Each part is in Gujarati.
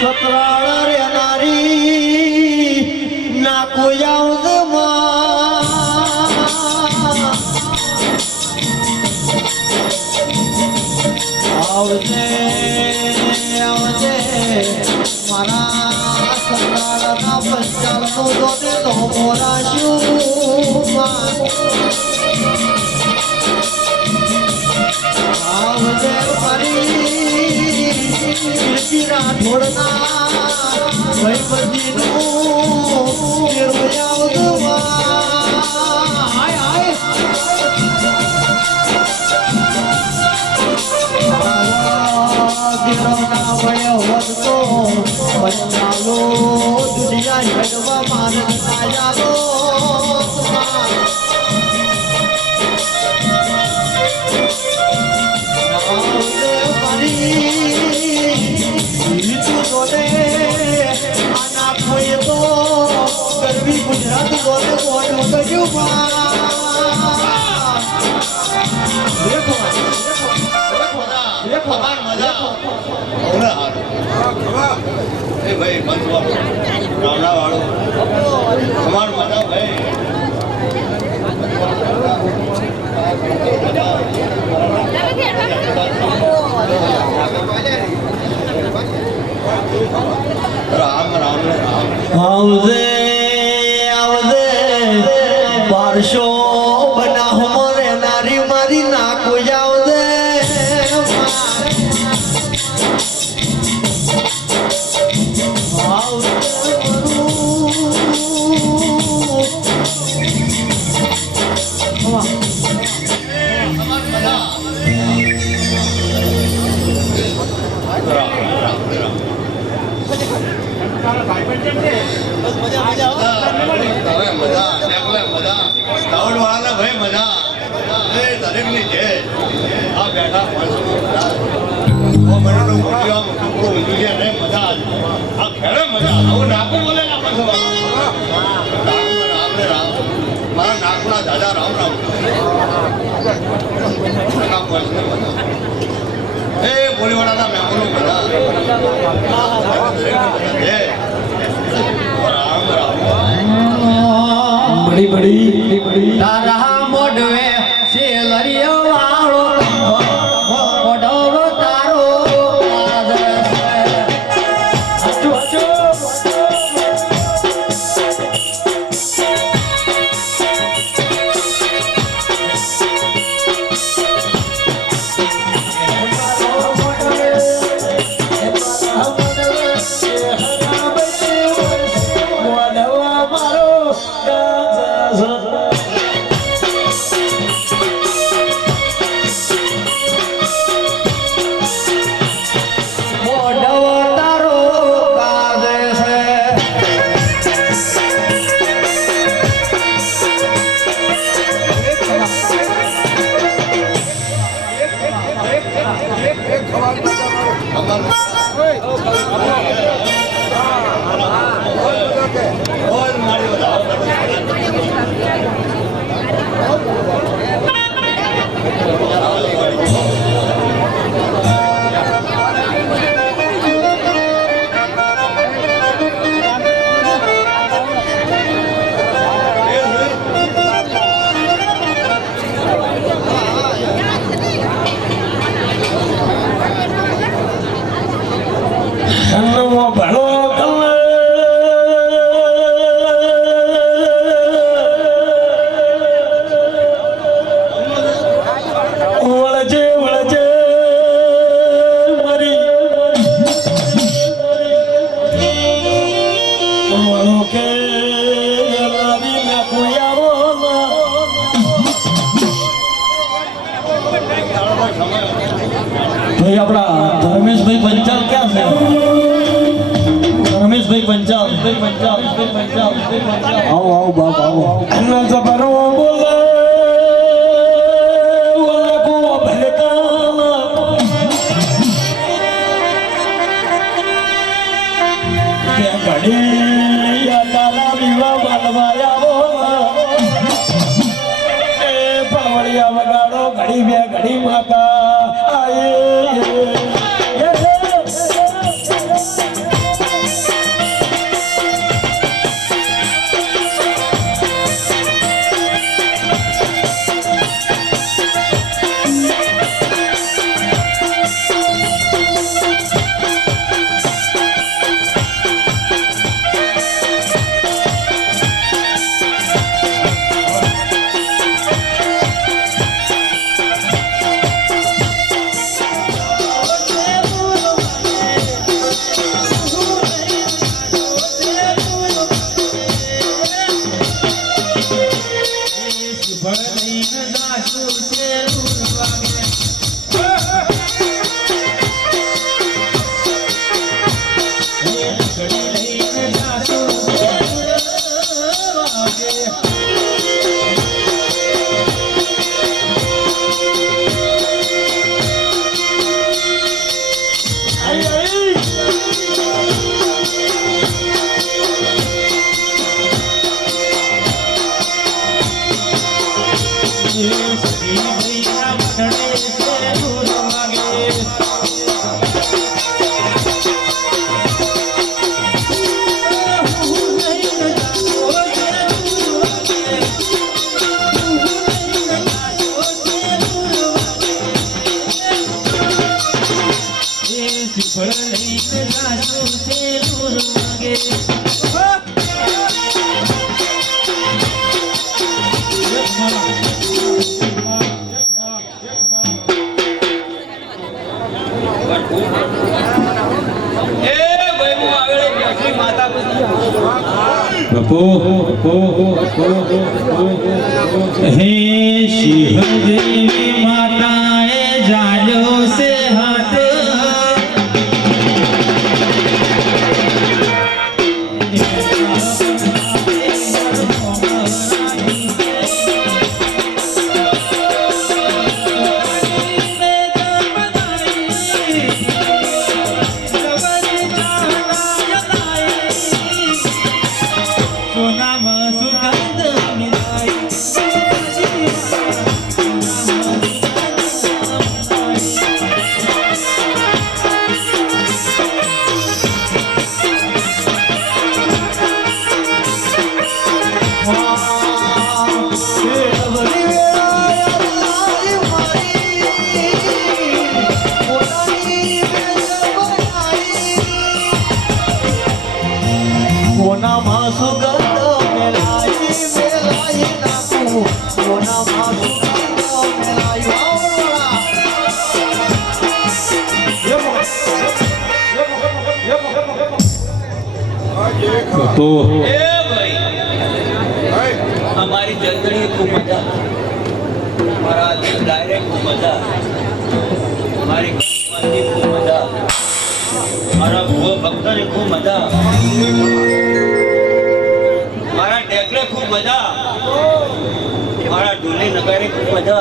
સતરાળ રે નારી ના કોઈ આવજે આવજે આવજે મારા સતરાળના પંચાલનું દોને તો મોરાશું આવજે મારી તીરા ઢોળના ભઈબંધીનું આવજવા હાય હાય ગિરવના ભય વધતો બચાલો દુનિયા હેડવા માનસ આયાલો ગુજરાત બોલે બોલ કર્યું ભાઈ ગામડા વાળું અમારું મજા ભાઈ રામ રામ રામ આવજે આવજે બારશો બનાવ મરે નારી મારી ના કોઈ આવજે દાદા રામ રામ એ બોલીવાળાના મહેમાનો બધા રામ રામ બડી બડી બડી તારા મોઢવે સેલરિયો વાળો મોઢો તારો ધર્મેશભાઈ પંચાલ ક્યાં છે? ધર્મેશભાઈ પંચાલ આવો આવો બાપ આવો જબરો બોલે ઘડી બે ઘડી માતા આયે શ્રીફળ લઈને જાજો છે દૂર માગે હે શિવ દેવી માતાએ જાલ્યો છે હાથ સોનામાં સુગંધ મિલાઈ કોનામાં સુગંધ મેલાઈ મેલાઈ નાખું કોનામાં સુગંધ મેલાઈ हमारी जल्दी खूब मजा हमारा डायरेक्ट खूब मजा हमारी मंदिर खूब मजा हमारा वो भक्त ने खूब मजा हमारा टेकले खूब मजा हमारा ढोली नगारे खूब मजा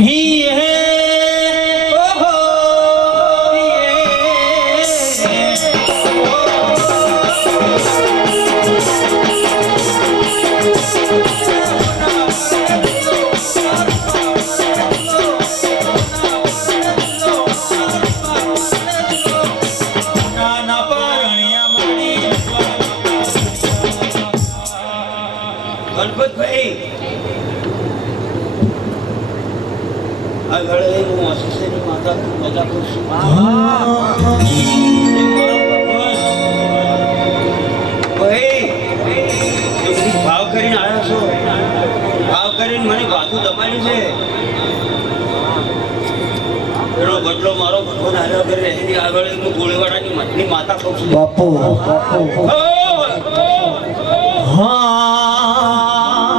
ही है ओहो गणपत भाई આગળ હું આશીષની માતા મજા કરું છું ભાઈ તમે ભાવ કરીને આવ્યા છો ભાવ કરીને મને વાતું દબાવી છે એનો બદલો મારો ભગવાન હાર્યા કરે એની આગળ હું ગોળીવાડાની મઠની માતા કહું છું બાપુ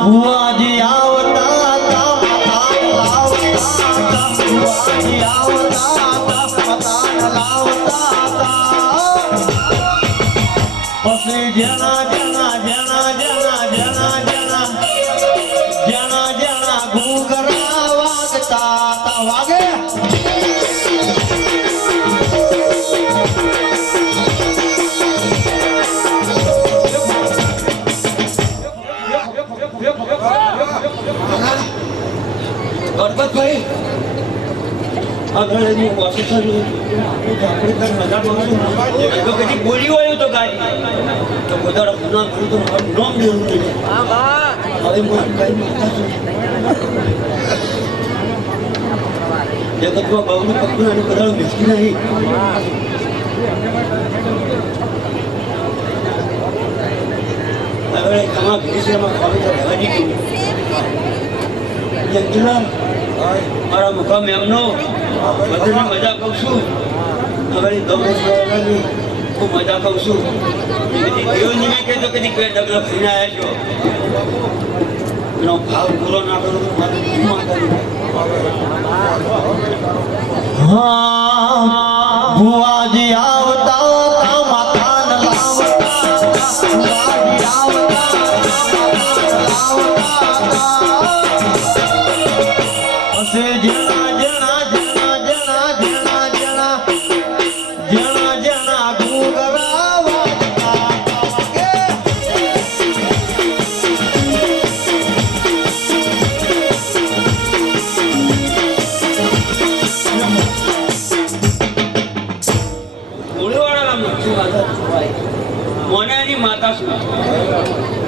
ભુવાજી આવતા તા મકાન લાવતા ભુવાજી આવતા તા મકાન લાવતા પછી જણા જણા જણા જણા જણા જણા જણા જણા ઘૂઘરા વાગતા તા વાગે ગણપતભાઈ આગળ એની કોશિશ કરી આપણે તને મજા કરું તો કદી બોલી હોય તો ગાડી તો બધા ગુના કરું તો મારું નામ દેવું નહીં હવે હું કઈ માતા છું જગતમાં બહુનું પકડું અને બધા બેસતી નહીં હવે ખમા ભેસમાં ખાવી તો રહેવા નહીં જંગીલા મારા મુકામ એમનો બધાને મજા કહું છું હવે દમની ખૂબ મજા કહું છું કદી દેવની મેં કહેતો કદી બે ડગલા ફરીને આવ્યા છો એનો ભાવ પૂરો ના કરો તો મારું ભુવાજી આવતા તા મકાન લાવતા ભુવાજી આવતા જણા જણા જણા જણા જણા જણા જણા જણા ઘૂઘરા વાગતા ગોળીવાળાના મચ્છી માતા મને એની માતા શું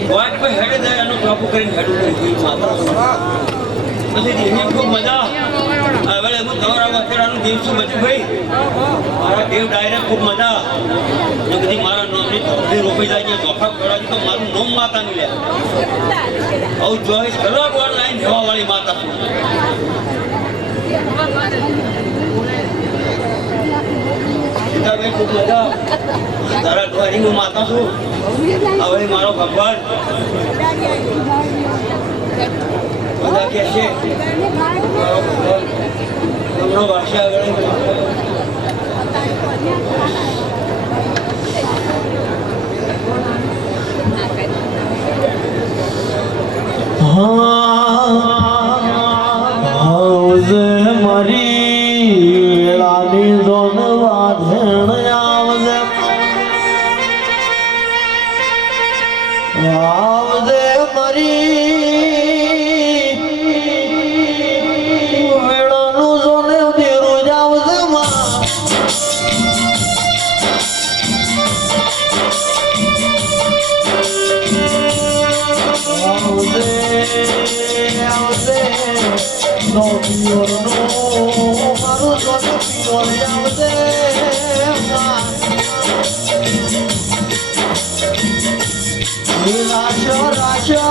વાત કોઈ હેડે જાય એનું ચોપું કરીને હેડું કરી માતા શું પછી એની ખૂબ મજા હવે હું તમારા વાસેરાનું દેવ છું બચુભાઈ. મારા દેવ ડાયરેક્ટ ખૂબ મજા. જો કદી મારા નામની ધોખી રોપાઈ જાય કે ધોખા પડાવી તો મારું નામ માતાનું લે. આવું 24 કલાક વાર લાઈન જવાવાળી માતા છું. સીતાભાઈ ખૂબ મજા. તારા દ્વારીનું માતા છું. હવે મારો ભગવાન બધા કહે છે મારો ભગવાન તમને વાસે આગળ આવજે મારી રાની જોન વાધણ આવજે આવજે મારી વેળાનું જોને દેરું જ આવજે માં આવજે નો પિયોર નો મારું સોનો પિયોર આવજે રાશો રાશો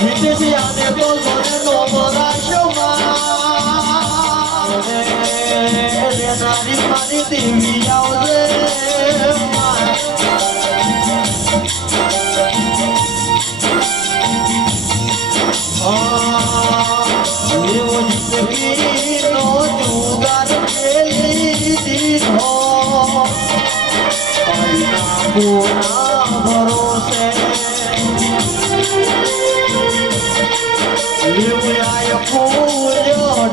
વિદેશી આને તો સોને નો રાશો નારી મારી દેવી આવજે નો જુગાર ખેલી દીધો પૂરા ભરોસે લીવડાય ફૂલ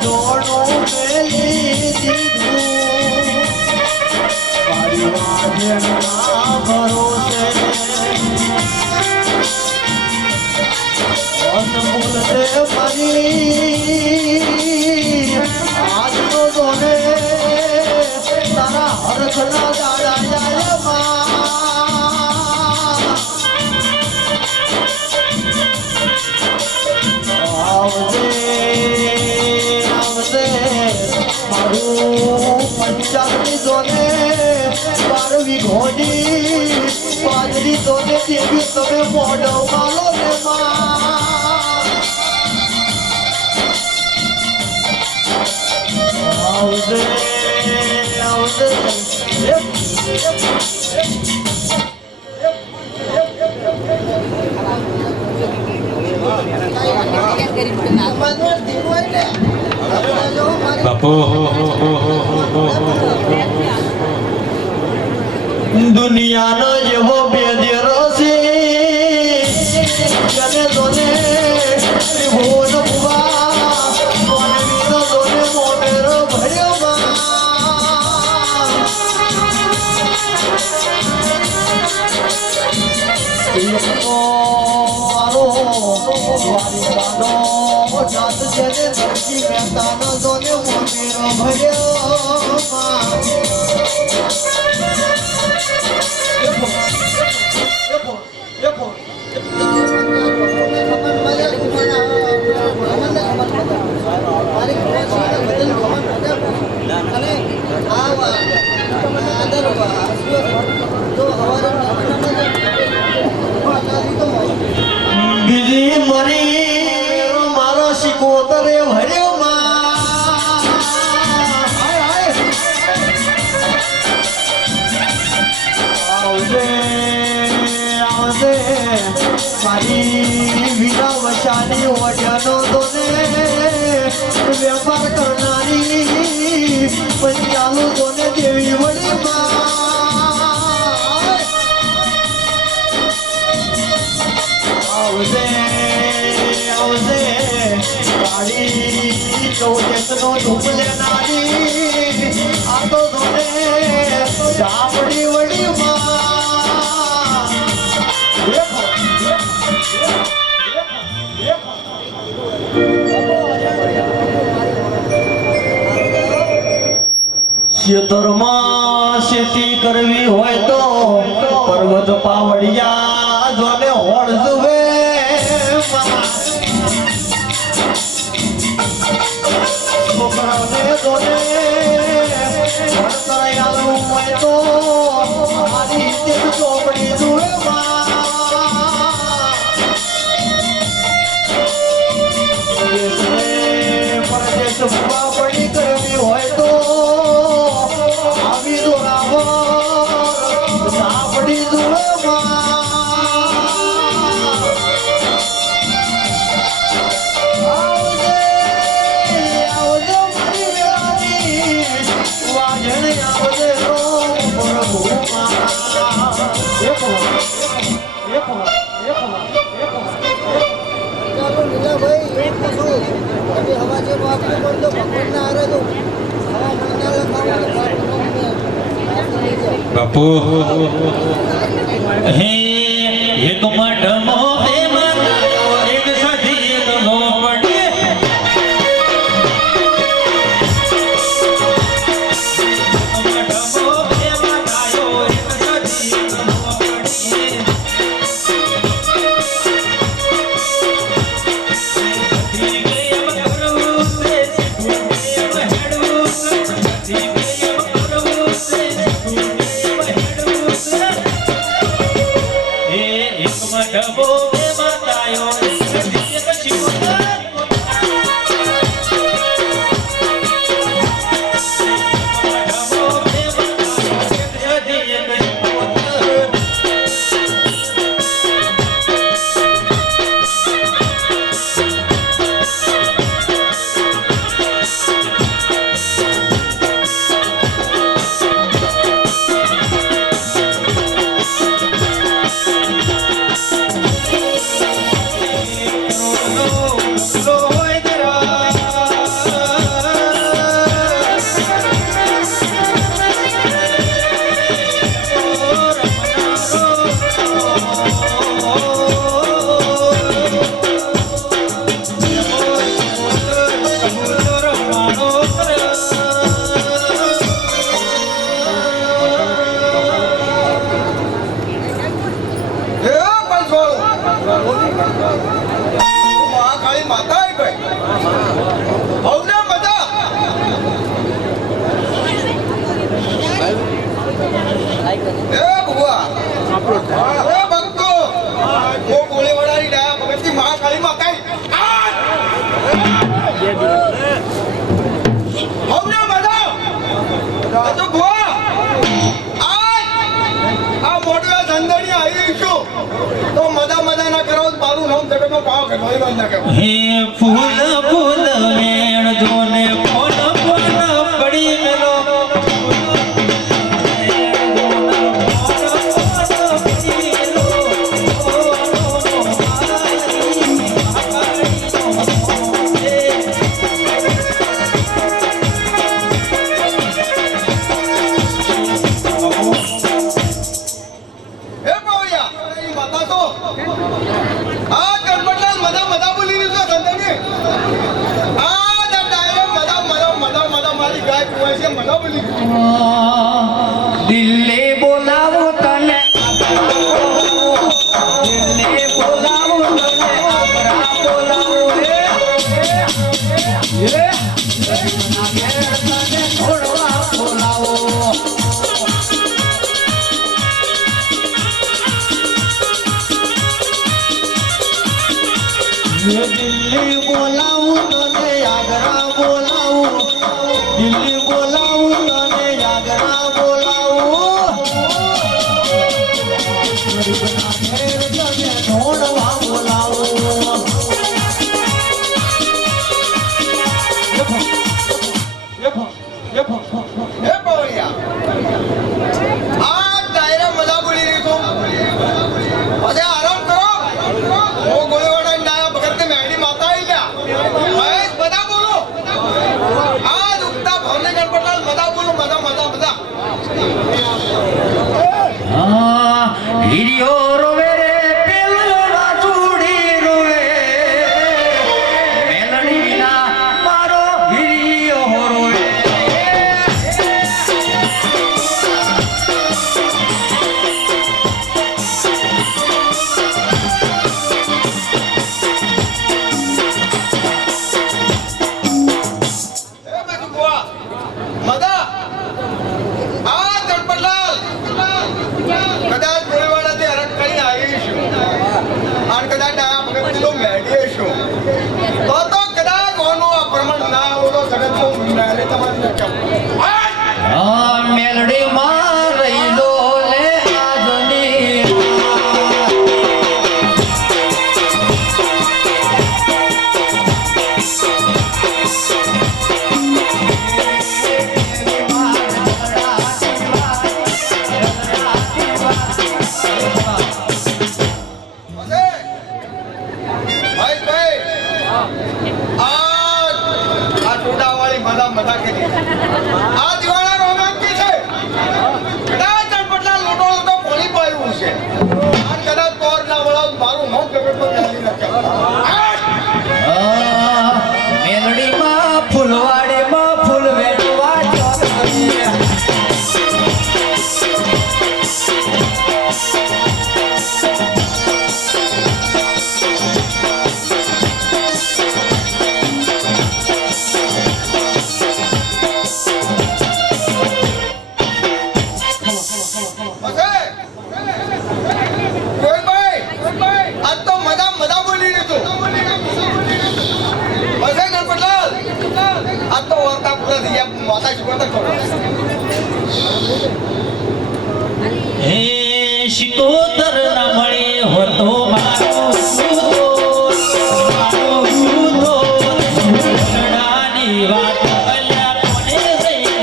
ડોળું ખેલી દીધું મારી વાજના ભરોસે અનમૂલ દેવ મારી આજનો જોને તારા હરખના દાડા જાય આવજે આવજે મારું પંચાયતની જોને 12 ઘોડી પાદરી જોને દેવી તમે મોઢો માલો ને આવજે આવજે બાપુ દુનિયાનો જેવો બેદેરો છે જને જોને ભૂલ ભુવા મોનવીનો જોને મોમેરો ભર્યો મારો વારીવાનો જાત જેને ધરતી મહેતાનો જોને મોમેરો ભર્યો બીજી મરી મારો શિકોતરે ભર્યો આવજે આવજે મારી વિના વચાની વચનો તોને વેપાર કરનારી પંચાલુ તોને દેવી વળી આવજે આવજે ગાડી ચૌદસનો ધૂપ લેનારી આ તો તોને ચાપડી વળી ખેતરમાં ખેતી કરવી હોય તો પર્વત પાવડિયા જોને હોળ જુએ મારને જોને ભણતર આલું હોય તો મારી તે ચોપડી જુએ પરદેશ ભૂવા પડી કરવી હોય તો આવી દોરાવર સાપડી જુએ બાપુ હે એક મઢમો બે માતાઓ એક સધી એક લોપડી મઢમો બે માતાઓ એક સધી એક લોપડી સધી ગયમ કરવું સે ગયમ હેડવું સધી ગયમ કરવું સે ડબો બે માતાયો સધી એક શિવતા ડબો બે માતાયો સધી એક હે ફૂલ ફૂલ વેણ જોને ફોન ફોન પડી મેલો દિલ્હી બોલાવું તને દિલ્હી બોલાવું તને આગ્રા બોલાવું તને છોડવા બોલાવો દિલ્હી બોલાવું તને આગ્રા બોલાવું દિલ્હી બોલાવું તને આગ્રા બોલાવું ગરીબના ઘેર તને ઢોળવા બોલાવું હિરિયો રોવે રે પેલો વાસુડી રોવે મેલડી વિના મારો હિરિયો રોવે મદા આ ચંપતલાલ કદાચ ગોળીવાડાથી હરક કરી આવીશું અને કદાચ ડાયા ભગતથી તો મેળીશું તો કદાચ ઓનું આક્રમણ ના આવું તો જગતમાં મેળે તમારી નકમ મેલડીમાં રહીલો લે આજની મદા કરી આ દિવાળા રોમાંચી છે કદાચ ચંપતલાલ લોટો લોટો પોલી પાયું છે આ કદાચ તોર ના વળાવ મારું મોં જગતમાં ચાલી નાખે મેલડીમાં ફૂલવાડીમાં ફૂલ વેચવા ચોરી હે શિકોતર ના મળે હોતો મારો સૂતો ઘડાની વાત અલ્યા કોને રહી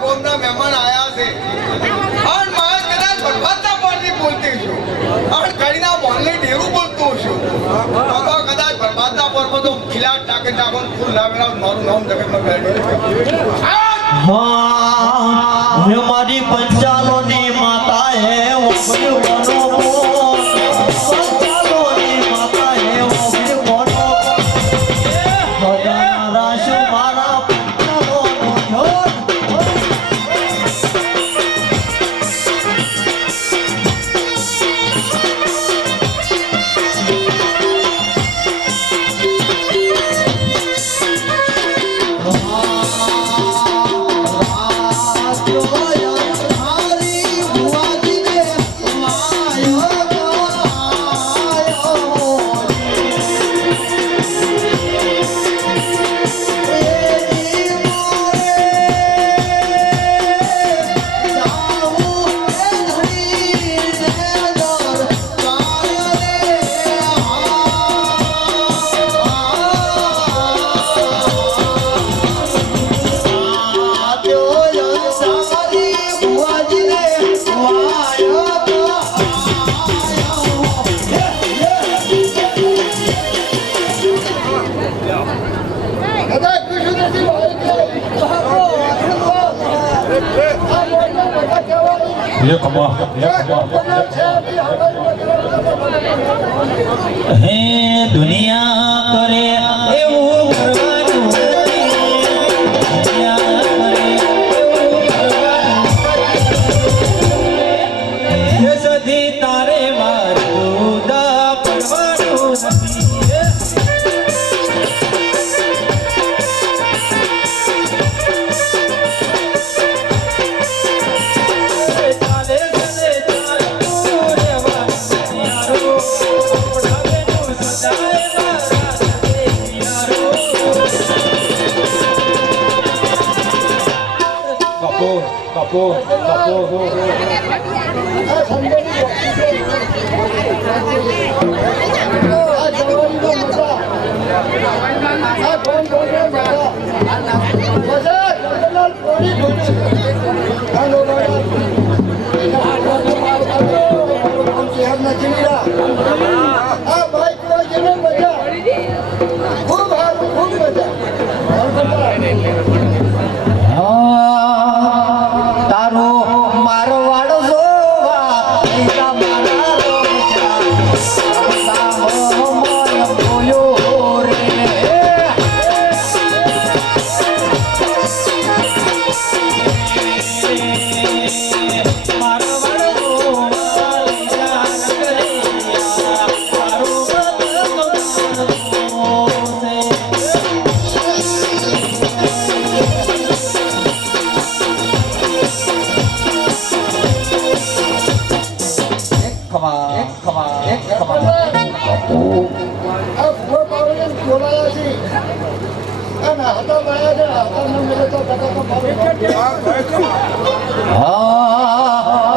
ગોમના મહેમાન આયા છે અને મારે કદાચ ભગવાનના બોલની બોલતી છું અને કડીના બોલની ડેરું બોલતું છું તો કદાચ ભગવાનના બોલમાં તો ખિલાટ નાખી નાખો ફૂલ લાવેલા મારું નામ જગતમાં બેઠું હા મારી પંચાલોની માતા હે ઓગણ્યો પંચાલોની માતા હે ઓગણ્યો રાશુ મારા પંચાલોનો હે દુનિયા કરે એવું કરવાનું દુનિયા કરે એવું કરવાનું એ સધી તારે મારું દા પડવાનું નથી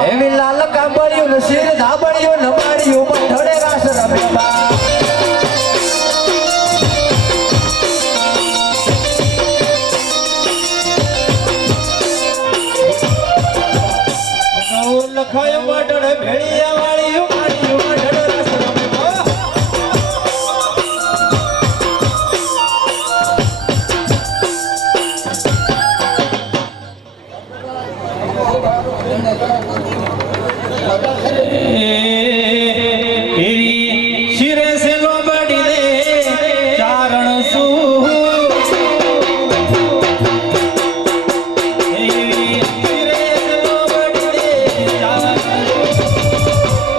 એવી લાલ કાબળિયું ને શિર ધાબળિયું ને માળિયું બંધડે રાસ રમ્યા લખાય મઢડે ભેળિયા વાળિયું માળિયું મઢડે રસ રમ્યો એવી શિરે સે લોબડી દે ચારણ શું એવી શિરે સે લોબડી દે ચારણ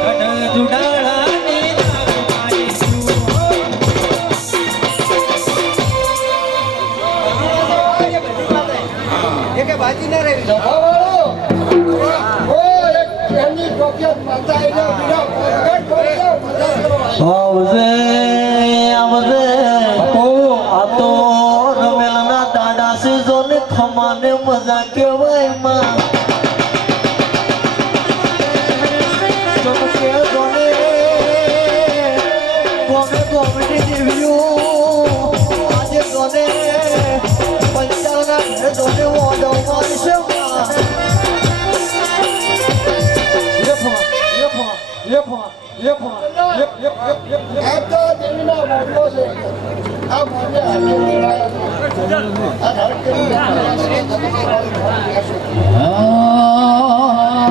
ગઢ જુડાળાની દારૂ પાઈશું આવજે આવજે આ તો રમેલના દાડા સીઝો ને ખમાને મજા કેવાય માં ચમકે જોને ગોમે ગોમડી દેવ્યું આજે જોને પંચાલના ઘરે જોને ઓડો મારશે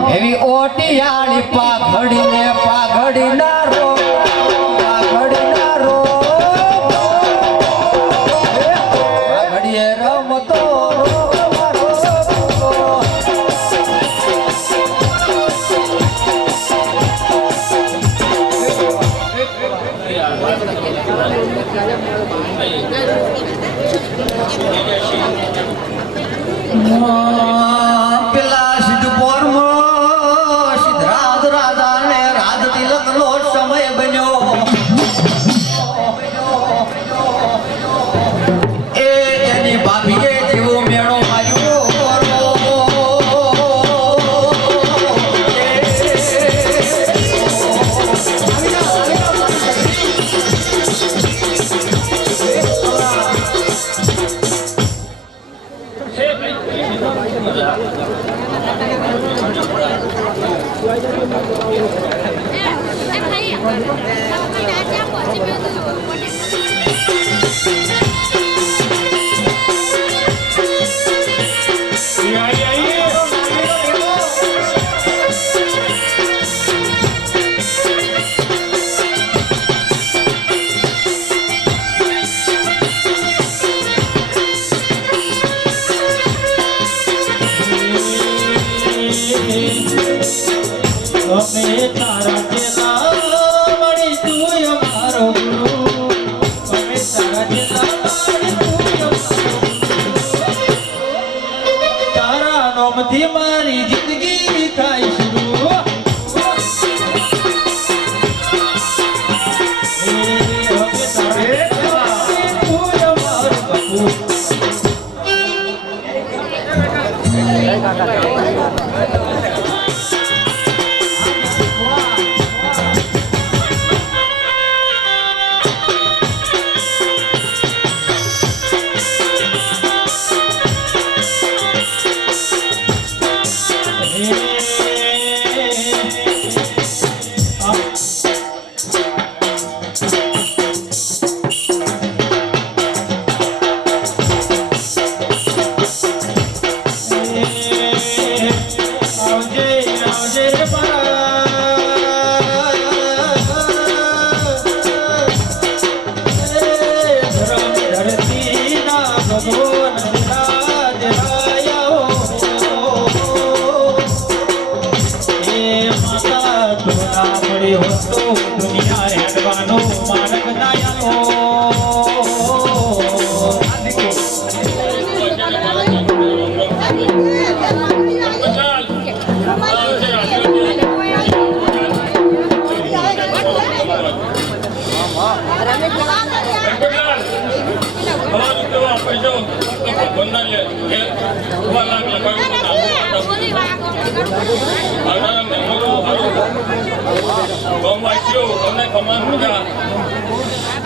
એવી ઓટિયાળી પાઘડીને પાઘડી ના રો પાઘડી ના રો પાઘડીએ રમતો પેલા સિદ્ધપુરમાં સિદ્ધરાજ રાજાને રાજ તિલકનો સમય બન્યો એની ભાભીએ જેવો મેળો માર્યો અમે તારા જેલા મળી તું અમારો ગુરુ અમે તારા જેલા મળી તું અમારો ગુરુ તારા નામથી મારી જિંદગી થાય શરૂ અમે તારા જેલા તું અમારો કપૂર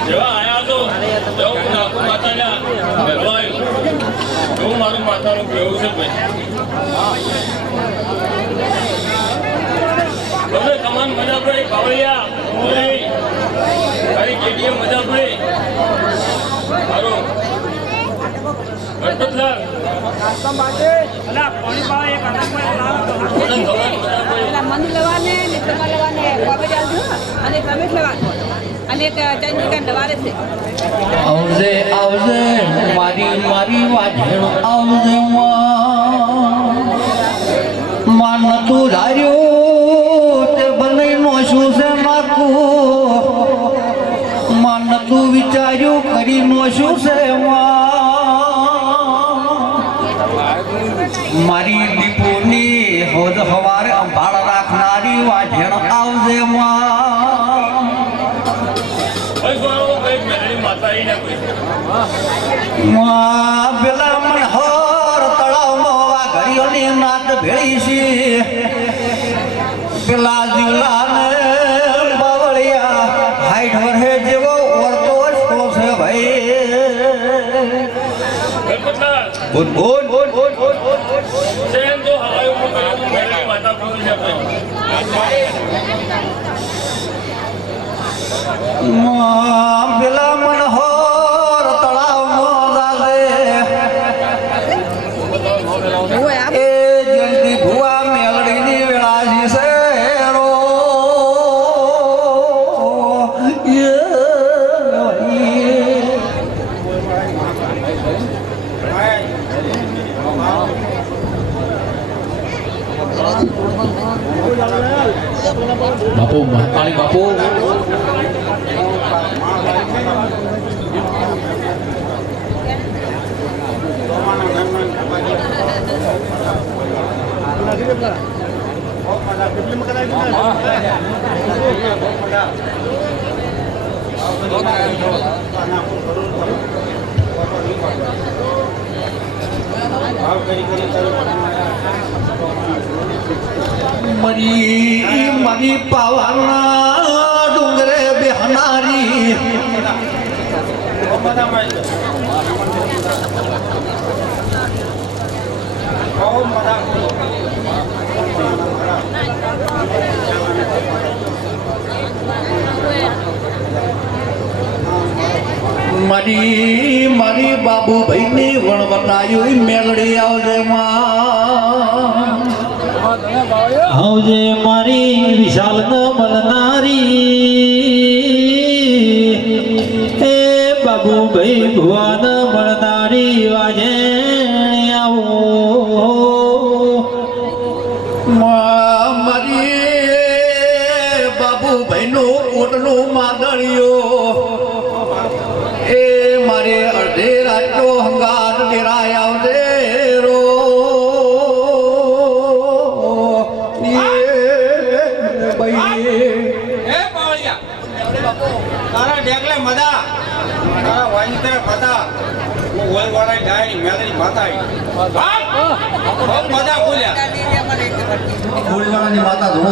જેવા આયા તો જવું નાખું માતાના મેળવાયું એવું મારું માતાનું કેવું છે ભાઈ તમને કમાન મજા પડી કાવળિયા તારી કેટીએ મજા પડી મારું ગણપતલાલ મંદિર લેવાને નિત્યમાં લેવાને બાબા ચાલજો અને રમેશ લેવાનો અને એક ચંદ્રિકા દવારે છે આવજે આવજે મારી મારી વાજણ આવજે માન તું ધાર્યો તે બને નો શું છે નાખું માન તું વિચાર્યું કરી નો શું છે મારી દીપોની હોદ હવારે અંભાળ રાખનારી વાજણ આવજે પેલા મન હર તળાવમાં ઘડીઓની નાત ભેળી છે પેલા જીવલાને બાવળિયા હાઈટ વર્ષે જેવો ઓરતો છો છે ભાઈ બોલ બોલ બોલ બોલ બોલ સેમ જો હવાઈ ઉપર મેરી માતા પૂરી છે પેલા મન હર તળાવમાં એ જલ્દી ભુવા મેલડીની વેળાજી છે રો બાપુ મહાકાળી બાપુ મરી મરી પાવાના ડુંગરે બેહનારી મારી મારી બાબુભાઈ ની વણવટાયું મેલડી આવજે માં આવજે મારી વિશાલ ન મળનારી એ બાબુભાઈ ભુવન મળનારી વાજે આવો મારી બાબુભાઈ નું ઓટલું માદળિયો એ મારે અડધે રાતનો હંગાત ડેરાય આવજે રો તારા ઢેકલે મદા તારા વાલી તરે પતા હું ઓલવાળા ડાયરી મેલરી માતા મદા બોલ્યા ફૂલવાળાની માતા ધોળો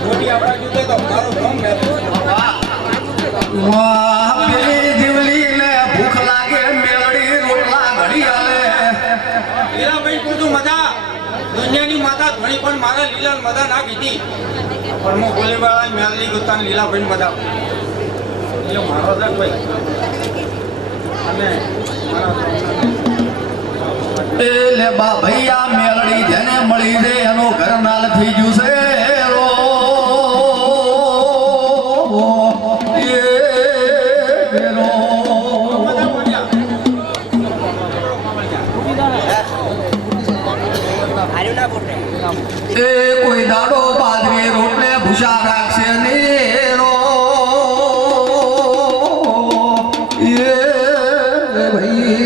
ખોટી આપણા જુદે તો મારું કામ પેલી જીવલી ને ભૂખ લાગે મેલડી રોટલા ઘડી આલે લીલાભાઈ પૂછું મદા દુનિયાની માતા ધણી પણ મારા લીલા મદા ના કીધી પણ હું ગોલીવાળા મેલરી ગુત્તાને લીલાભાઈ મદા એ મારો છે ભાઈ અને એ લે બા ભૈયા મેલડી જેને મળી દે એનો ઘર નાલ થઈ ગયું છે રો એ રો એ કોઈ દાડો બાજરી રોટલે ભૂસા રાખશે ને રો એ ભાઈ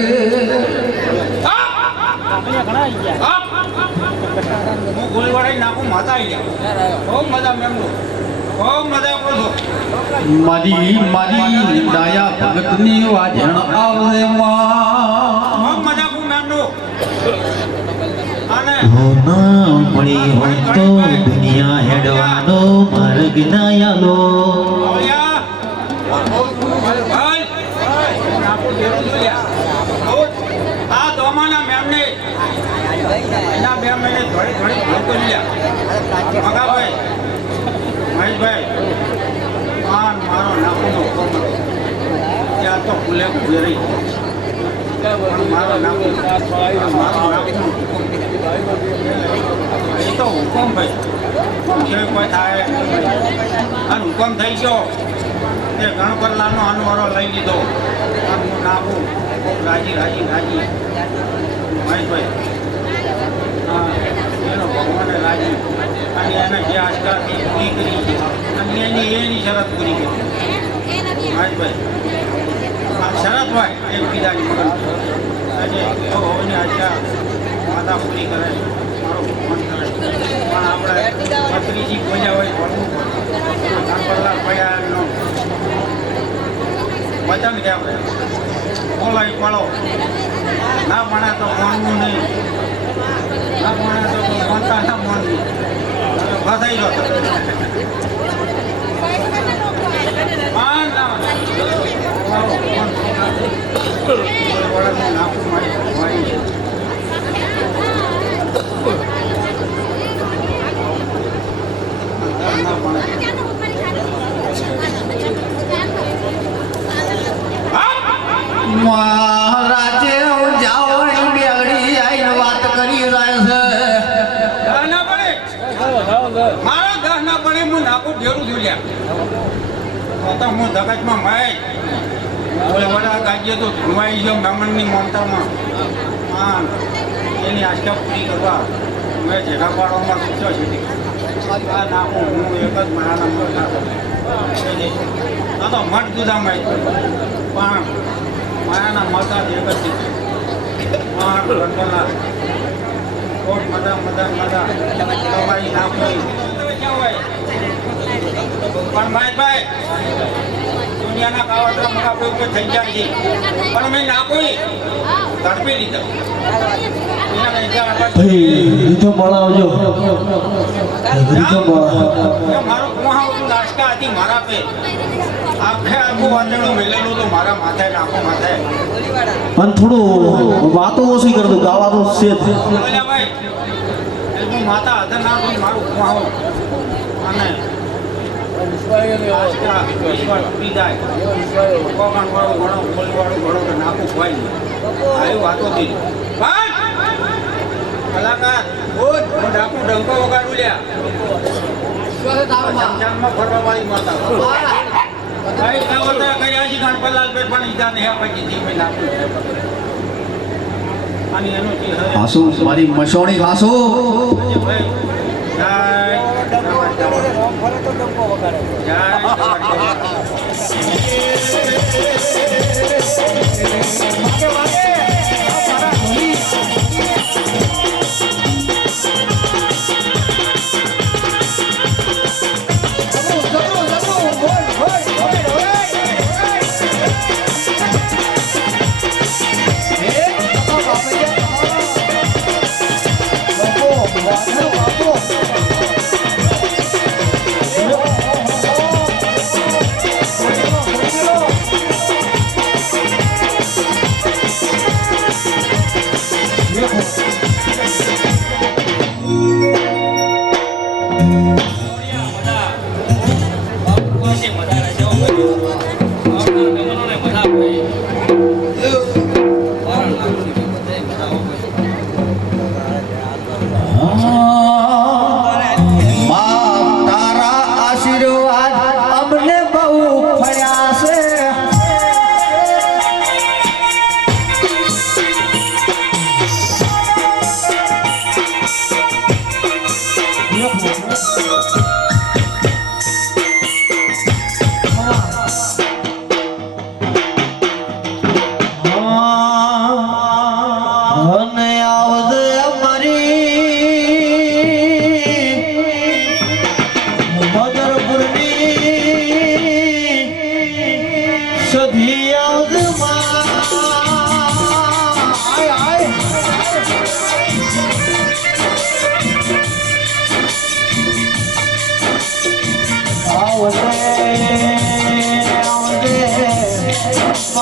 હું ગોલીવાળા નાખું માતા આવી ગયા બહુ મજા મેમનું બહુ મજા કરો મારી મારી ડાયા ભગતની વાજણ આવશે માં બહુ મજા અને મળી હોય તો દુનિયા હેડવાનો માર્ગ ના આલો આ દોમાના મેમને એના 2 મહિને થોડી થોડી ભૂલ લ્યા મગાભાઈ મહેશભાઈ આ મારો નાખુનો કોમ ત્યાં તો ભૂલે રહી મારો નાખું એ તો હુકમ ભાઈ જે કોઈ થાય અને હુકમ થઈ ગયો તે ગણપતલાલનો અનવરો લઈ લીધો અને હું નાખું રાજી મહેશભાઈ હા એનો ભગવાને રાજી અને એને જે આસ્થાથી પૂરી કરી અને એની શરત પૂરી કરી મહેશભાઈ આ શરત હોય એ બીજાની મગન આજે જો હોવાની આશા માતા પૂરી કરે મારો ભગવાન કરે પણ આપણે પત્રીજી બોલ્યા હોય ભણવું ગણપતલાલ પડ્યાનો વચન કે આપણે બોલાવી પડો ના ભણે તો માનવું નહીં ના ભણે તો માનતા ના માનવું ફસાઈ ગયો નાખું મારી મહારાજે જાઓ બેગડી આઈને વાત કરી જાય છે ના પડે મારા દહ ના પડે હું નાખું ભેરું જોલ્યા તો હું જગતમાં માય બોલે વડા ગાજીએ તો ધુમાઈ ગયો બ્રાહ્મણની મમતામાં હા એની આસ્થા પૂરી કરવા મેં જેઠા પાડવામાં પૂછ્યો છે આ નાખું હું એક જ મારાના મોં નાખું આ તો મઠ દુધામાં પણ મારાના માતા એક જ પણ ગણપતલાલ કોટ મદા દવાઈ નાખી પણ ભાઈ દુનિયાના કાવતરા મગા કોઈ ઉપર થઈ જાય છે પણ મેં નાખી તડપી લીધા રીતો મળાવજો મારો કુવા હતું લાશકા હતી મારા પે આખું વાંદરડું મેલેલું તો મારા માથે નાખો માથે અને થોડું વાતો ઓછી કરતો ગાવાનું છે બોલ્યા ભાઈ હું માતા હાથે નાખું મારું કુવા હોઉં અને આસ્થા વિશ્વાસ તૂટી જાય ભગવાન વાળું ઘણો બોલવાળું ઘણો કે નાખું ભાઈ આવી વાતો થઈ કલાકાર હું ડાકું ડંકો વગાડું લ્યા શમશાનમાં ફરવા વાળી માતા કઈ કાવતરા કર્યા છે ગણપતલાલ પેટ પણ ઈજા નહીં આપી દીધી મેં નાખું અને એનું જે હાસુ મારી મસોણી હાસુ ભાઈ જય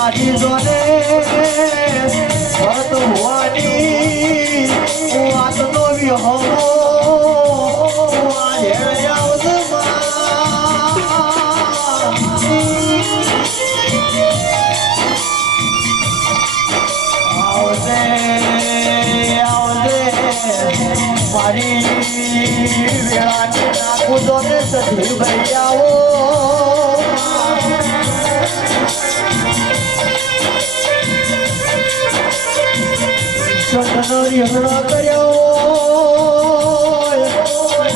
મારી જોને ભરત હોવાની વાતનો વિહમો આજે આવશે મારી વેળાની નાખું તો ને સધી ભાઈ આવો સંતનો રિહણો કર્યો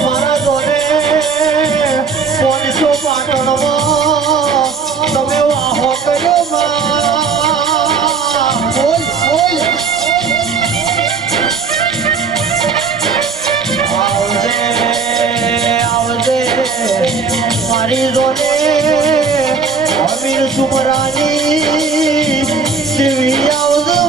મારા જોને 500 પાટણમાં તમે વાહો કર્યો બોલ બોલ આવજે મારી જોને અમીર સુમરાની દેવી આવજો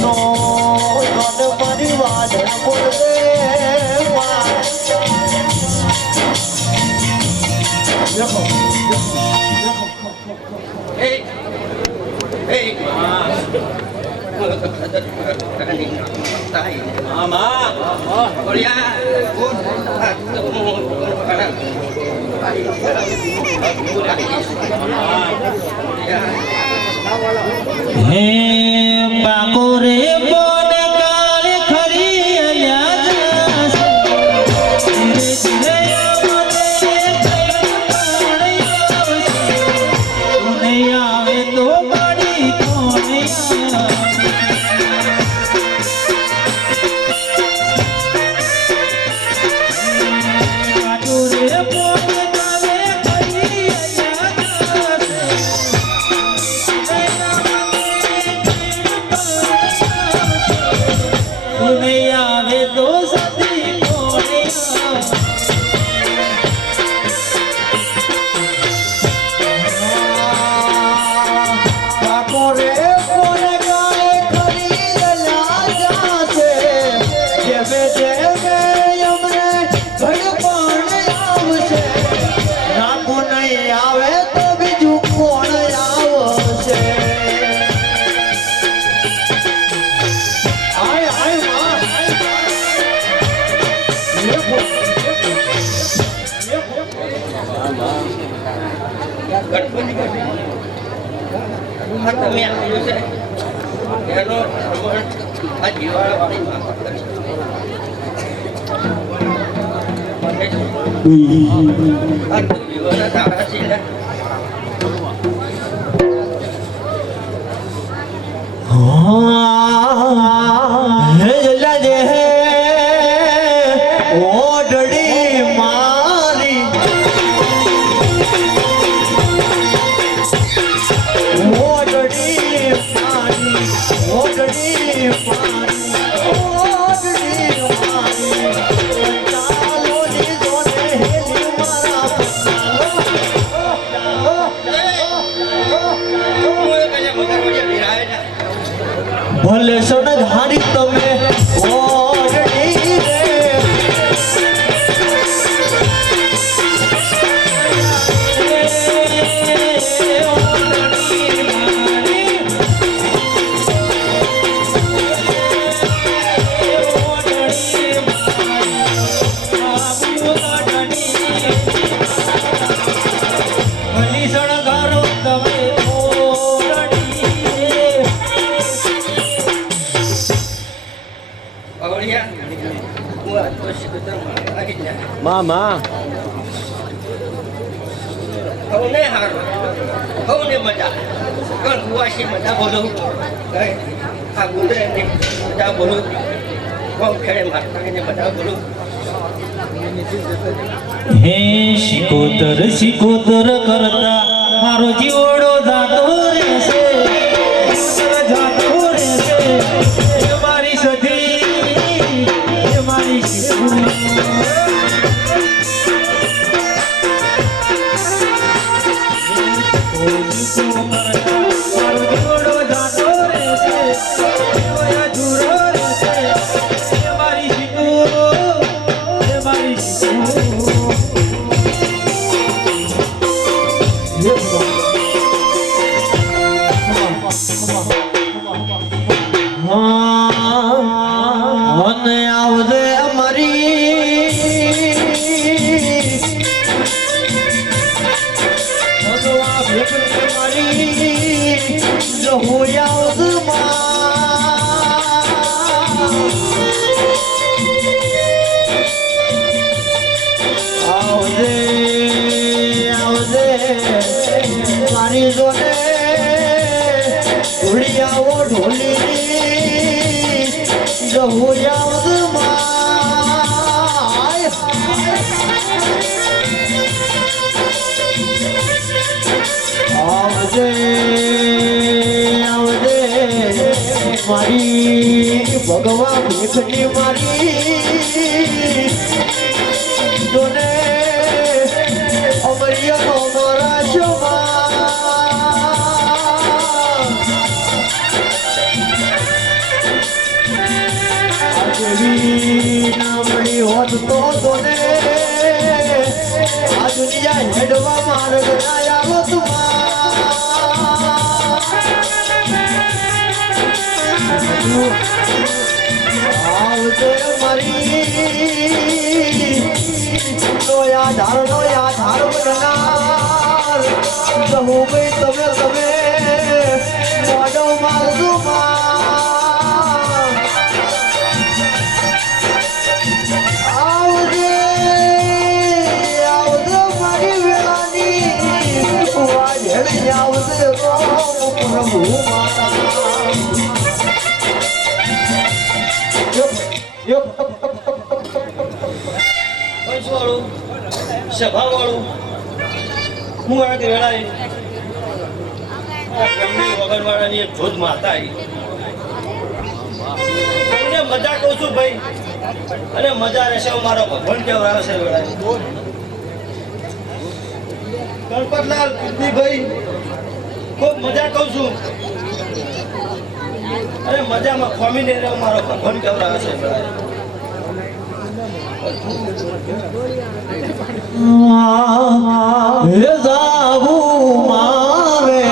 નો મારી વાત બોલશે હે બાકોરે બોન કાળ ખરી અલ્યા આવે તો બડી કોને બાકોરે બોન આવે તો સદી કોને બાકોરે કોને ગાળે ખરી અલ્યા જાશે જેમે જેમે અમને ઘડપણ આવશે નાખો નહીં આવે તો બીજું કોણ આવશે આય આય તમે આવ્યું છે એનો આ જીવાળાવાળી માફક કરી આ તો જીવાના તારા છે ને હે જલ્લા દે ઓડડી મારી ઓડડી મારી ઓડડી મારી ચાલો ની જોને હેલી મારા ભલે સણધારી તમે ઓડડી રે મામા હવને હારો હવને મજા કોણ કુવાસી મજા બોલો આ ગુંદરેની મજા બોલો કોણ ખેડે મારતાને મજા બોલો હે શિકોતર શિકોતર કરતા મારો જીવડો જાતો રહેશે જાતો રહેશે એ મારી સધી એ મારી મારો જીવડો જાતો રહેશે મને આવજે અમારી ભગવા ભેગને મારી જો હું આવજે આવજે મારી જોને ઢોળિયાઓ ઢોલી જો હું આવજે આવજે મારી ભગવા ભેખની મારી જોને અમરિયાનો મારા દેવી નામણી હોત તો તોને આ દુનિયા હેડવા માર્ગ ના આવો આવજે મારી લોયા ધાર બનનાર જહુ ભાઈ તમે મોડો મારજો આવજે આવજે મારી વેળાની વાજળી આવજે પ્રભુ માતા પંચવાળું સભાવાળું હું આ વેળાએ વગરવાળાની એક ધોધ માતા તમને મજા કહું છું ભાઈ અને મજા રહેશે મારો ભગવાન કેવડાવે છે વેળાએ ગણપતલાલ ભાઈ ખૂબ મજા કહું છું અને મજામાં ખોમીને રહેવું મારો ભગવાન કેવડાવે છે વેળાએ જાવું મારે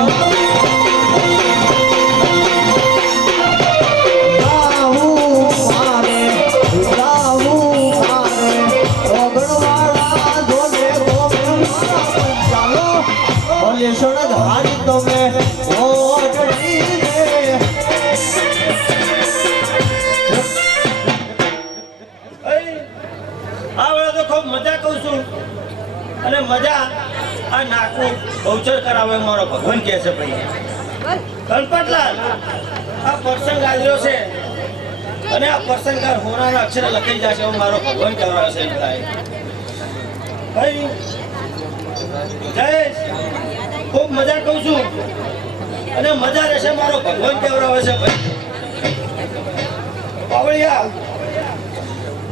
મજા કહું છું અને મજા આ નાકું બહુચર કરાવે મારો ભગવાન કહે છે ભાઈ ગણપતલાલ આ પ્રસંગ આજ્યો છે અને આ પ્રસંગ હોરાના અક્ષરે લખી જશે એવું મારો ભગવાન કહેવાય છે ભાઈ જયેશ ખૂબ મજા કહું છું અને મજા રહેશે મારો ભગવાન કહેવાય છે ભાઈ પાવળિયા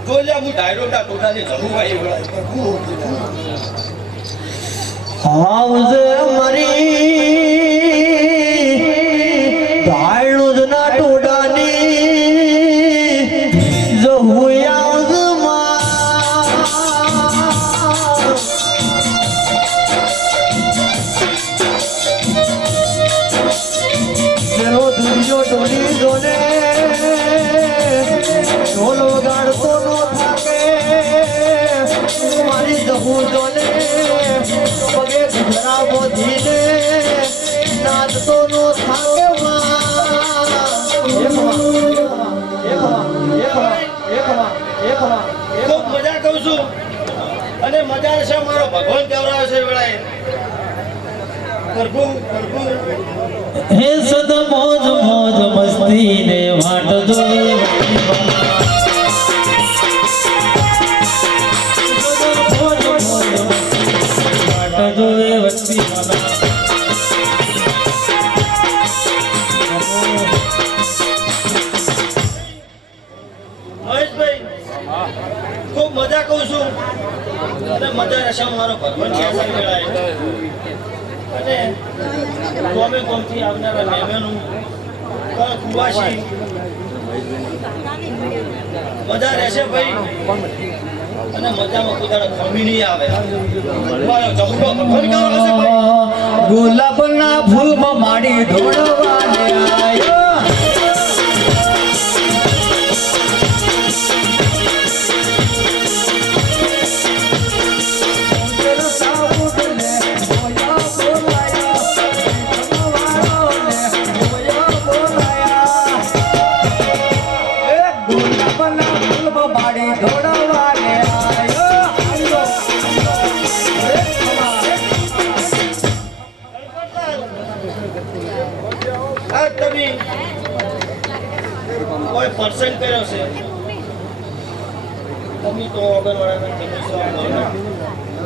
જોયા હું ડાયરોટા ટોટાલી જવું ભાઈ આવજે મારી ધાયણું જ ના ટોડાની જો હું આવજ પેલો દુનિયો ટોલી જોને ઢોલ વગાડતો નો થાકે મારી જહું જોને પગે ઘૂઘરા બોધીને નાચતો નો થાકે ખૂબ મજા કહું છું અને મજા રહેશે મારો ભગવાન કહેવાય છે વેળાએ પ્રભુ પ્રભુ હે સદ મોજ મોજ મસ્તી ને વાટ જોવે વાટ જોવે વસ્તી મહેશભાઈ ખૂબ મજા કહું છું અને મજા રહેશે મારો ભગવાન કહેવાય છે વેળાએ અને ગમે ગમથી આવનારા મહેમાનો કુવાસી મજા રહેશે ભાઈ અને મજામાં કોઈ દાડો ખમી નહીં આવે મારો જબરો ભગવાન કહેવાય છે ભાઈ ગુલાબના ફૂલમાં માડી ધોળવાને આયો ગુલાબના ફૂલમાં માડી દોડવાને આયો આ તમે કોઈ પર્સન કર્યો છે તમે તો અગરવાળાને કીધું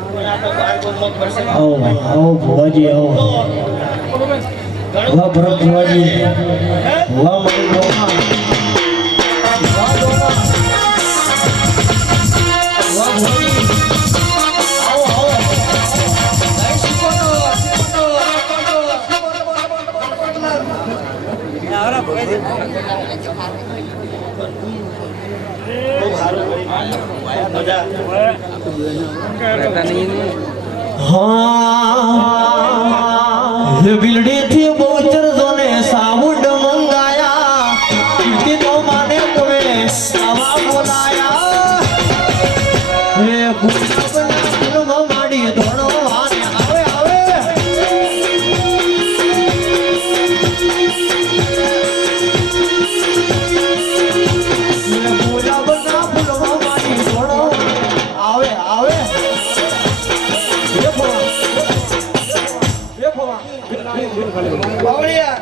પણ આ તો બાર ગોમમાં પર્સન આવો આવો ભુવાજી આવો વાહ ભરત ભુવાજી વાહ મારી ડોમા વાહ ડોમા વાહ ભુવાજી આવો આવો ખૂબ સારું મજા હા બિલડી થી બોચર જોને સાઉન્ડ મંગાયા કીર્તિ તો માને તમે આવા બોલાયા હે ગુલાબના ફૂલમાં માડી ધોળવાને આવે આવે ગુલાબના ફૂલમાં માડી ધોળવાને આવે આવે બાવળિયા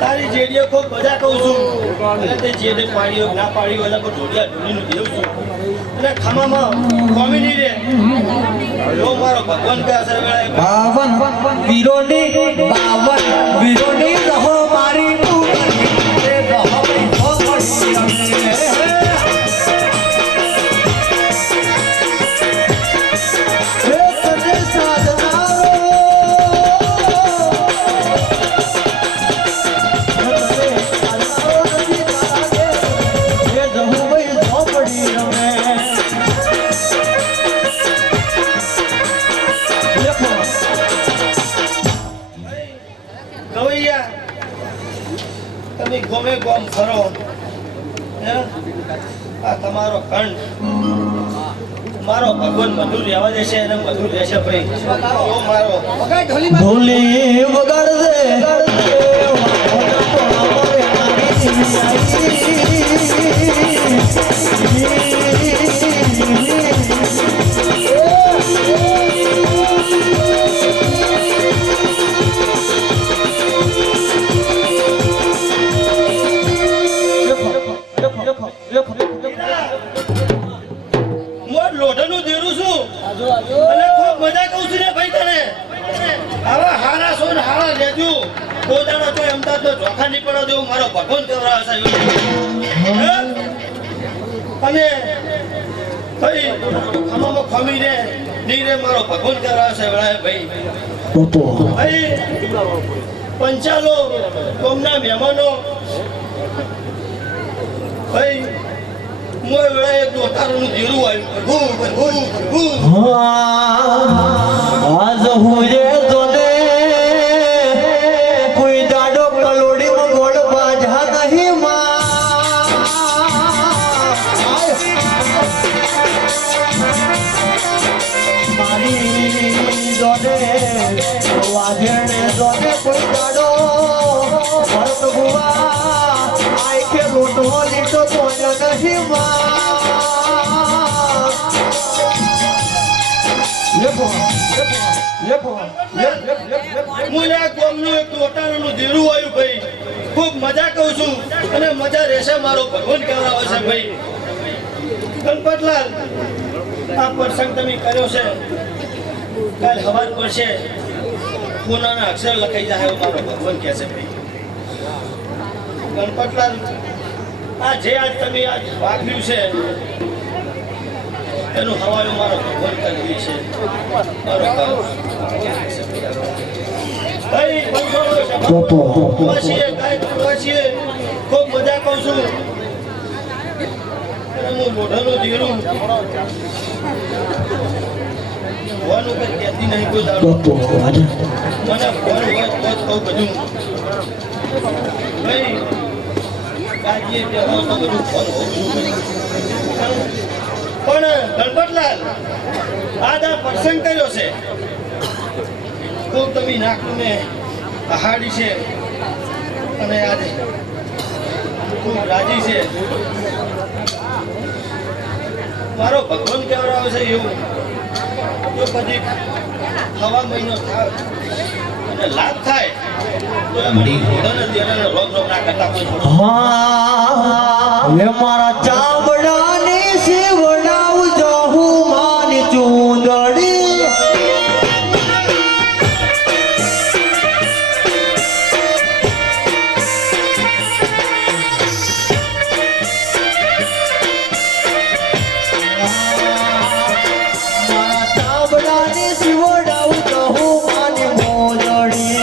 તારી જેડીઓ ખૂબ મજા કહું છું અને તે જેડે પાડ્યો ના પાડ્યો એટલે કોઈ ઢોલિયા ઢોલીનું દેવ છું અને ખમામાં કોમેડી રે લો મારો ભગવાન કે અસર વેળાએ બાવન વિરોની રહો મારી પૂરી રહો ગવૈયા તમે ગમે ગોમ ફરો હે આ તમારો કંઠ મારો ભગવાન મધુર રહેવા દેશે અને મધુર રહેશે ભાઈ ઓ મારો ઢોલી વગાડજે મોર લોઢાનું દેરું છું અને ખૂબ મજા કહું છું ને ભાઈ તને આવા હારા છો ને હારા રહેજો પોતાના તો અમદાવાદ તો જોખા નહીં પડવા દેવું મારો ભગવાન કેવરા હશે અને ભાઈ ખમામાં ખમી રે નહીં રે મારો ભગવાન કેવરા હશે ભાઈ ભાઈ પંચાલો કોમના મહેમાનો ભાઈ મોર વેળા એક દોતારોનું દેરું આવ્યું આજ હુજે જોને કોઈ દાડો કલોડી માં ગોળ બાજા નહીં મારી જોને વાજણે જોને કોઈ દાડો ભરત ગુવા આય કે લૂંટો લીટો બોલ્યો નહીં ખૂબ મજા કહું છું અને મજા રહેશે મારો ભગવાન કેવડાવે છે ભાઈ ગણપતલાલ આ પ્રસંગ તમે કર્યો છે કાલ હવાર પડશે કોનાના અક્ષર લખાઈ જાય એવું મારો ભગવાન કહે છે ભાઈ ગણપતલાલ આ જે આજ તમે આજ વાગ્યું છે એનું હવાયું મારો ભગવાન કરી છે ખૂબ મજા કહું છું હું મોઢાનું દીરું હોવાનું કઈ કહેતી નહીં કોઈ દાડો મને ફોન હોય તો જ કહું બધું ભાઈ કાજીએ કહેવા તો બધું ફોન હોવું જોઈએ પણ ગણપતલાલ આજ આ પ્રસંગ કર્યો છે ખૂબ તમે નાખને પહાડી છે અને આજે ખૂબ રાજી છે. મારો ભગવાન કહેવડાવે છે એવું જો કદી હવા મહિનો થાય અને લાભ થાય તો એમ નથી અને રોગ ના કરતા કોઈ મોટો હા લે મારા ચામડાની સેવડાવજો હું માની ચૂંદડી મારા ચામડાની સેવડાવજો હું માની મોજડી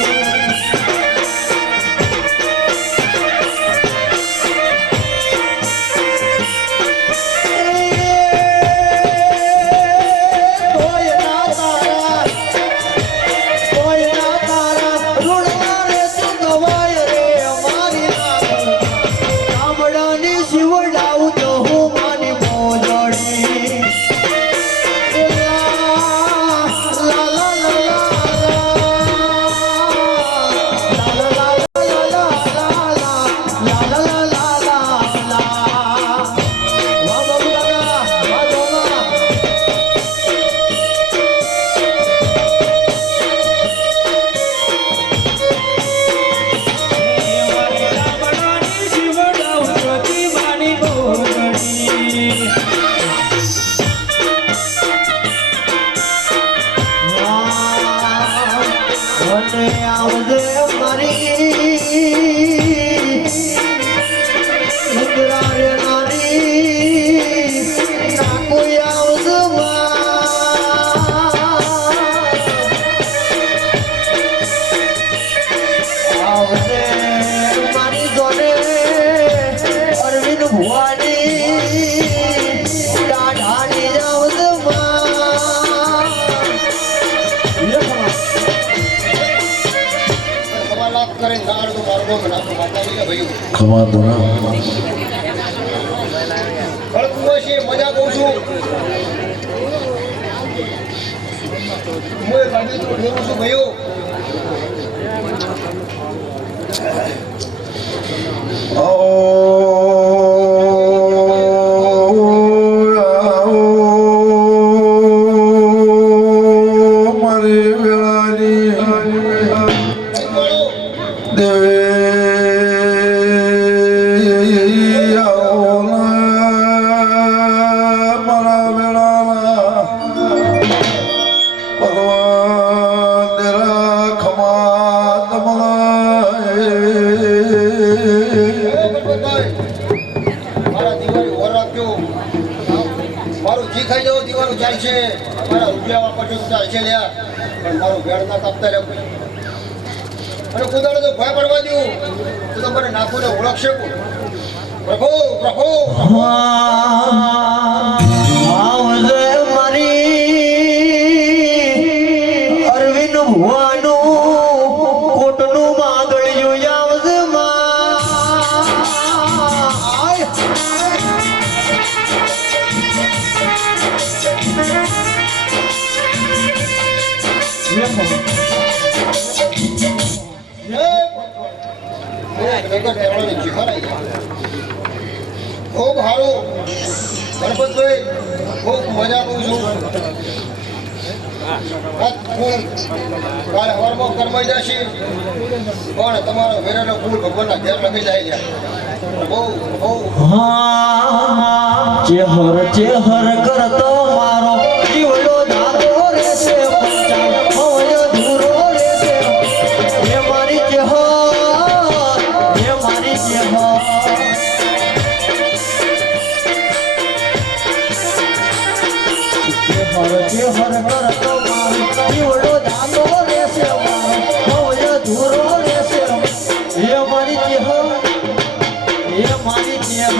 આવજે મારી ઇન્દ્રા રે નારી ના કોઈ આવજે આવજે મારી જોડે અરવિંદ ભુવાની દાઢાની આવજે ખમા દો ના મજા કહું છું હું એ ગાડી તો ઢેરું છું ભાઈઓ મારી વેળાની દેવે મારા વેળાના ભગવાન દેરા ખમા મારા દિવાળી ઓર રાખ્યો મારું જી ખાઈ જવું દિવાળું જાય છે મારા રૂપિયા વાપરજો જાય છે લ્યા પણ મારું ભેળ ના કાપતા રહ્યો અને કુદાડે તો ભય પડવા દઉં તો તમારે નાખોને ઓળખશે પ્રભુ પ્રભુ આવજે મારી અરવિંદ ભુવાનું કોટનું માદળિયું આવજે ખૂબ સારું ગણપતભાઈ ખૂબ મજા કરું છું કાલે હવારમાં કરમાઈ જશે પણ તમારો વેરાનો ફૂલ ભગવાનના ઘેર લખી જાય છે બહુ બહુ ચેહર ચેહર કરતો મારો જીવડો દાદો રહેશે ભવય ધૂરો રહેશે હે મારી ચેહર હે મારી ચેહર ચેહર કરતો મારો જીવડો દાદો રહેશે ભવય ધૂરો રહેશે હે મારી ચેહર હે મારી ચેહર